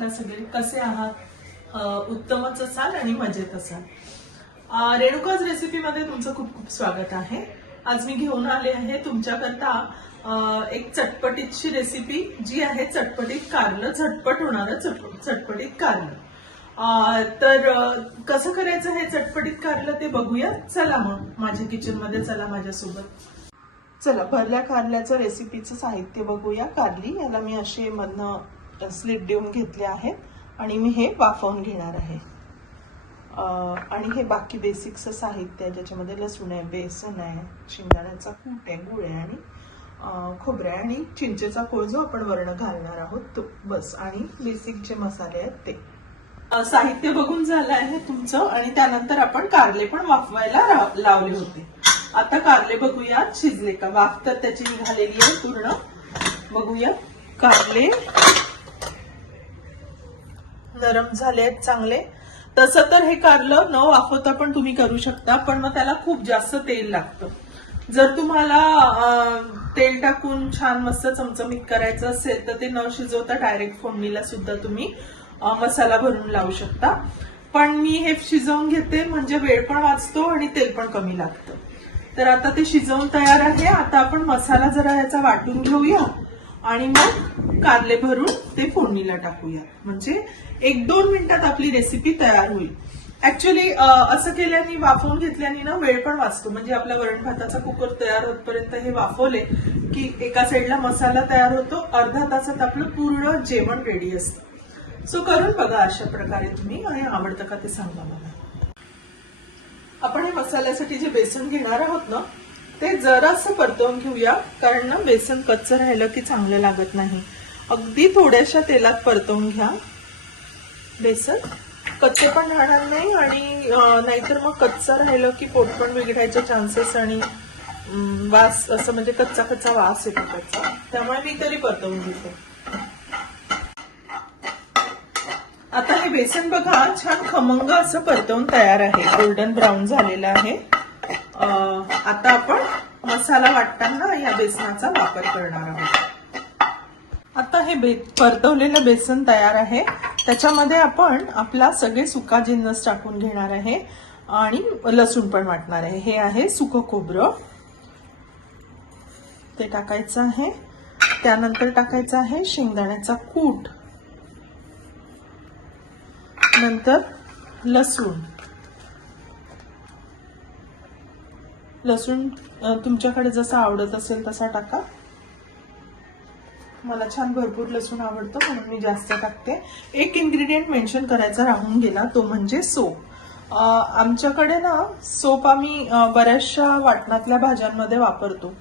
म्हणता सगळे? कसे आहात? उत्तमच असाल आणि मजेत असाल. रेणुकाज रेसिपी मध्ये तुमचं खूप खूप स्वागत आहे. आज मी घेऊन आले आहे तुमच्याकरता एक चटपटीतची रेसिपी जी आहे चटपटीत कारलं, झटपट होणारं चटपटीत कारलं. तर कसं करायचं हे चटपटीत कारलं ते बघूया. चला मग माझ्या किचन मध्ये चला माझ्यासोबत. चला भरल्या कारल्याचं रेसिपीचं साहित्य बघूया. कारली याला मी असे मधनं स्लिट देऊन घेतले आहेत आणि मी हे वाफवून घेणार आहे. आणि हे बाकी बेसिक्स साहित्य आहे ज्याच्यामध्ये लसूण आहे, बेसन आहे, शेंगदाण्याचा कूट आहे, गुळ आहे आणि खोबरं आहे आणि चिंचेचा कोळ जो आपण वरण घालणार आहोत तो बस. आणि बेसिक जे मसाले आहेत ते. साहित्य बघून झालं आहे तुमचं आणि त्यानंतर आपण कारले पण वाफवायला लावले होते. आता कारले बघूया शिजले का. वाफ तर त्याची निघालेली आहे पूर्ण. बघूया कारले नरम झाले आहेत चांगले. तसं तर हे कारलं न वाफवता पण तुम्ही करू शकता, पण मग त्याला खूप जास्त तेल लागतं. जर तुम्हाला तेल टाकून छान मस्त चमचमीत करायचं असेल तर ते न शिजवता डायरेक्ट फोडणीला सुद्धा तुम्ही मसाला भरून लावू शकता. पण मी हे शिजवून घेते म्हणजे वेळ पण वाचतो आणि तेल पण कमी लागतं. तर आता ते शिजवून तयार आहे. आता आपण मसाला जरा याचा वाटून घेऊया आणि मग कारले भरून ते फोडणीला टाकूया. म्हणजे 1-2 मिनिटात आपली रेसिपी तयार होईल. ऍक्च्युली असं केल्याने वाफवून घेतल्याने ना वेळ पण वाचतो. म्हणजे आपला वरण भाताचा कुकर तयार होतपर्यंत हे वाफवले की एका साईडला मसाला तयार होतो, अर्धा तासात आपलं पूर्ण जेवण रेडी असतं. सो करून बघा अशा प्रकारे तुम्ही आणि आवडतं का ते सांगा मला. आपण हे मसाल्यासाठी जे बेसन घेणार आहोत ना ते जरासं परतवून घेऊया, कारण ना बेसन कच्चं राहिलं की चांगलं लागत नाही. अगदी थोड्याशा तेलात परतवून घ्या. बेसन कच्चे पण राहणार नाही आणि नाहीतर मग कच्चं राहिलं की पोट पण बिघडायचे चान्सेस आणि वास असं म्हणजे कच्चा कच्चा वास येतो त्याचा. त्यामुळे मी तरी परतवून घेते. आता हे बेसन बघा छान खमंग असं परतवून तयार आहे, गोल्डन ब्राऊन झालेलं आहे. आता आपण मसाला वाटताना या बेसनाचा वापर करणार आहोत. आता हे परतवलेलं बेसन तयार आहे. त्याच्यामध्ये आपण आपला सगळे सुका जिन्नस टाकून घेणार आहे आणि लसूण पण वाटणार आहे. हे आहे सुकं खोबरं, ते टाकायचं आहे. त्यानंतर टाकायचं आहे शेंगदाण्याचा कूट, नंतर लसूण तुमच्याकडे जसा आवडत असेल तसा टाका. मला छान भरपूर लसूण आवडतो म्हणून मी जास्त टाकते. एक इन्ग्रेडियंट मेन्शन करायचा राहून गेला, तो म्हणजे सोप. आमच्याकडे ना सोप आम्ही बऱ्याचशा वाटणातल्या भाज्यांमध्ये वापरतो.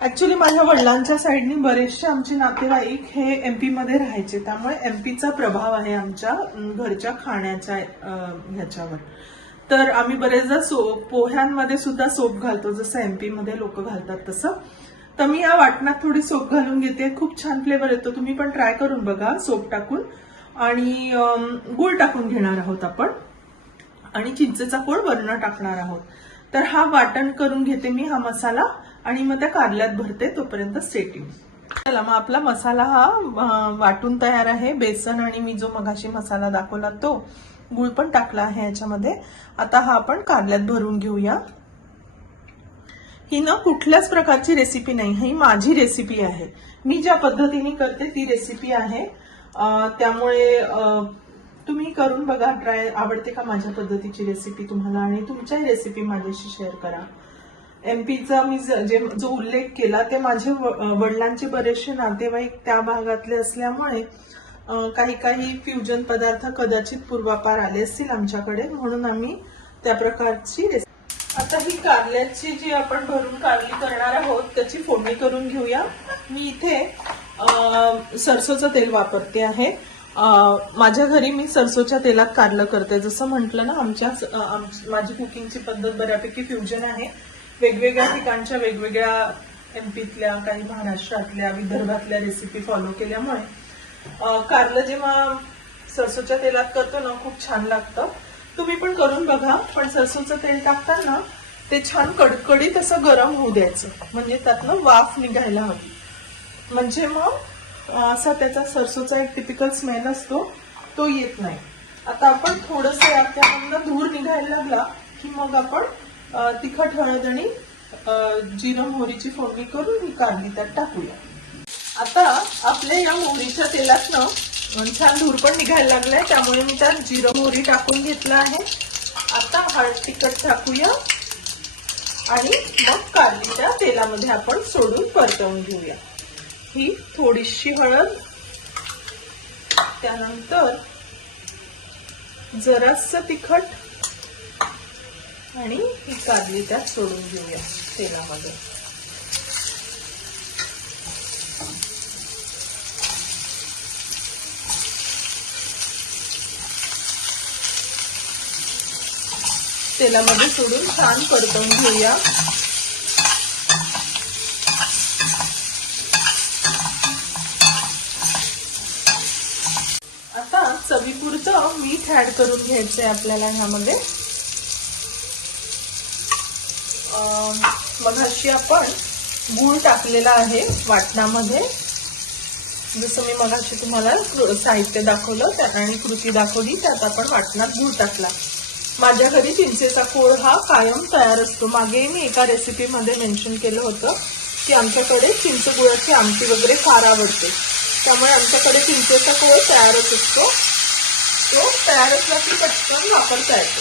ऍक्च्युली माझ्या वडिलांच्या साईडनी बरेचसे आमचे नातेवाईक हे एमपी मध्ये राहायचे, त्यामुळे एमपीचा प्रभाव आहे आमच्या घरच्या खाण्याच्या ह्याच्यावर. तर आम्ही बरेचदा पोह्यांमध्ये सुद्धा सोप घालतो, जसं एमपी मध्ये लोक घालतात तसं. तर मी या वाटणात थोडी सोप घालून घेते. खूप छान फ्लेवर येतो. तुम्ही पण ट्राय करून बघा सोप टाकून. आणि गुळ टाकून घेणार आहोत आपण आणि चिंचेचा कोळ वरण टाकणार आहोत. तर हा वाटण करून घेते मी हा मसाला आणि मग त्या कारल्यात भरते. तोपर्यंत सेटिंग. चला मग आपला मसाला हा वाटून तयार आहे. बेसन आणि मी जो मगाशी मसाला दाखवला तो, गुळ पण टाकला आहे याच्यामध्ये. आता हा आपण कारल्यात भरून घेऊया. ही ना कुठल्याच प्रकारची रेसिपी नाही, ही माझी रेसिपी आहे. मी ज्या पद्धतीने करते ती रेसिपी आहे. त्यामुळे तुम्ही करून बघा ट्राय. आवडते का माझ्या पद्धतीची रेसिपी तुम्हाला आणि तुमच्या रेसिपी माझ्याशी शेअर करा. एमपीचा मी जो उल्लेख केला ते माझे वडिलांचे बरेचसे नातेवाईक त्या भागातले असल्यामुळे काही काही फ्युजन पदार्थ कदाचित पूर्वापार आले असतील आमच्याकडे, म्हणून आम्ही त्या प्रकारची रेसिपी. आता ही कारल्याची जी आपण भरून कारली करणार आहोत त्याची फोडणी करून घेऊया. मी इथे सरसोचं तेल वापरते आहे. माझ्या घरी मी सरसोच्या तेलात कारलं करते. जसं म्हटलं ना माझी कुकिंगची पद्धत बऱ्यापैकी फ्युजन आहे. वेगवेगळ्या ठिकाणच्या वेगवेगळ्या एमपीतल्या, काही महाराष्ट्रातल्या, विदर्भातल्या रेसिपी फॉलो केल्यामुळे कारलं जेव्हा सरसोच्या तेलात करतो ना खूप छान लागतं. तुम्ही पण करून बघा. पण सरसोचं तेल टाकताना ते छान कडकडीत असं गरम होऊ द्यायचं, म्हणजे त्यातनं वाफ निघायला हवी. म्हणजे मग असा त्याचा सरसोचा एक टिपिकल स्मेल असतो तो येत नाही. आता आपण थोडंसं त्यामधनं धूर निघायला लागला की मग आपण तिखट हळद आणि जिरं मोहरीची फोडणी करून ही कारली त्यात टाकूया. आता आपल्या या मोहरीच्या तेलातनं छान धूर पण निघायला लागलाय, त्यामुळे मी त्यात जिरं मोहरी टाकून घेतलं आहे. आता हळद तिखट टाकूया आणि मग कारली त्या तेलामध्ये आपण सोडून परतवून घेऊया. ही थोडीशी हळद, त्यानंतर जरासं तिखट आणि ही कारली त्यात सोडून घेऊया तेलामध्ये. तेलामध्ये सोडून छान परतवून घेऊया. आता चवीपुरतं मीठ ऍड करून घ्यायचंय आपल्याला ह्यामध्ये. मगाशी आपण गूळ टाकलेला आहे वाटणामध्ये, जसं मी मगाशी तुम्हाला साहित्य दाखवलं आणि कृती दाखवली, त्यात आपण वाटणात गूळ टाकला. माझ्या घरी चिंचेचा कोळ हा कायम तयार असतो. मागे मी एका रेसिपीमध्ये मेन्शन केलं होतं की आमच्याकडे चिंच गुळाची आमटी वगैरे फार आवडते, त्यामुळे आमच्याकडे चिंचेचा कोळ तयारच असतो. तो तयार असला की पटकन वापरता येतो.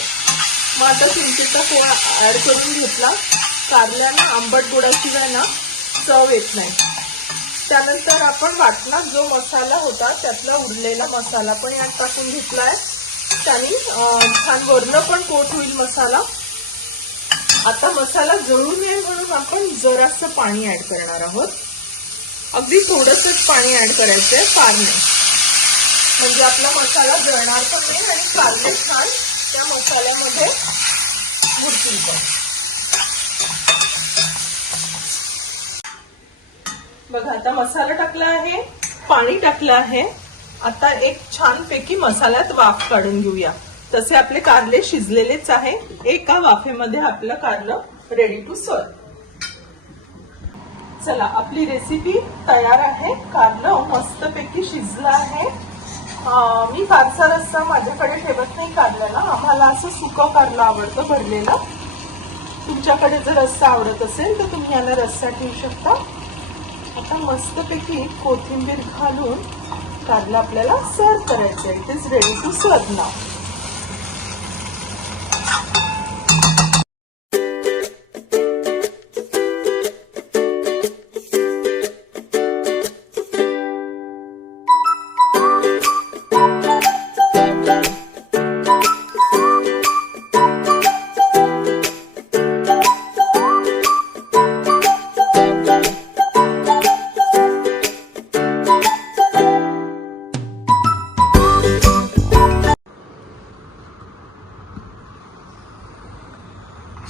मग आता चिंचेचा कोळ ऍड करून घेतला. कारल्याला आंबट गोडाशिवाय ना चव येत नाही. त्यानंतर आपण वाटणात जो मसाला होता त्यातला उरलेला मसाला पण यात टाकून घेतलाय. त्याने छान वर्ण पण कोट होईल मसाला. आता मसाला जळू नये म्हणून आपण जरासं पाणी ऍड करणार आहोत. अगदी थोडंसंच पाणी ऍड करायचंय, फार नाही, म्हणजे आपला मसाला जळणार पण नाही आणि कारले छान त्या मसाल्यामध्ये मुरतील पण. बघा आता मसाला टाकला आहे, पाणी टाकलं आहे. आता एक छानपैकी मसाल्यात वाफ काढून घेऊया. तसे आपले कारले शिजलेलेच आहे. एका वाफेमध्ये आपलं कारलं रेडी टू सर्व. चला आपली रेसिपी तयार आहे. कारलं मस्तपैकी शिजलं आहे. मी फारसा रस्सा माझ्याकडे ठेवत नाही कारल्याला. आम्हाला असं सुकं कारलं आवडतं भरलेलं. तुमच्याकडे जर रस्सा आवडत असेल तर तुम्ही याला रस्सा ठेवू शकता. आता मस्तपैकी कोथिंबीर घालून कारलं आपल्याला सर्व करायचं आहे. It is ready to serve now.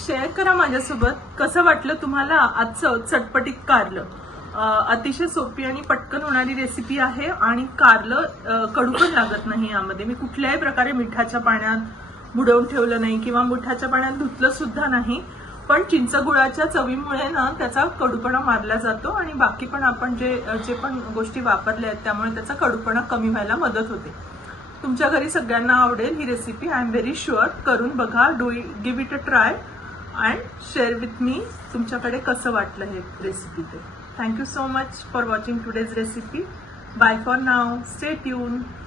Share करा माझ्यासोबत कसं वाटलं तुम्हाला आजचं चटपटीत कारलं. अतिशय सोपी आणि पटकन होणारी रेसिपी आहे आणि कारलं कडू पण लागत नाही. यामध्ये मी कुठल्याही प्रकारे मिठाच्या पाण्यात बुडवून ठेवलं नाही किंवा मिठाच्या पाण्यात धुतलं सुद्धा नाही. पण चिंच गुळाच्या चवीमुळे ना त्याचा कडूपणा मारला जातो आणि बाकी पण आपण जे पण गोष्टी वापरल्या आहेत त्यामुळे त्याचा कडूपणा कमी व्हायला मदत होते. तुमच्या घरी सगळ्यांना आवडेल ही recipe. I am very sure. करून बघा. Give it a try and share with me तुमच्याकडे कसं वाटलं हे रेसिपी ते. Thank you so much for watching today's recipe. Bye for now. Stay tuned.